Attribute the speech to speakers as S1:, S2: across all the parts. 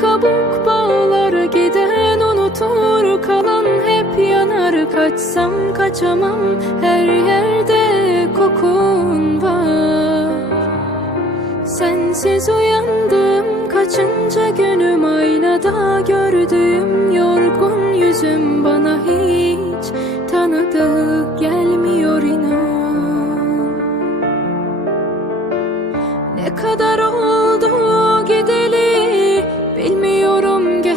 S1: kabuk bağlar giden unutur kalan hep yanar. Kaçsam kaçamam her yerde kokun var. Sensiz uyandım kaçınca günüm aynada. Gördüğüm yorgun yüzüm bana hiç tanıdık gelmiyor inan. Ne kadar oldu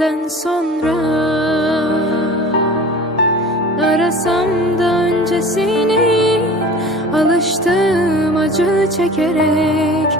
S1: Senden sonra Arasam da öncesini Alıştım acı çekerek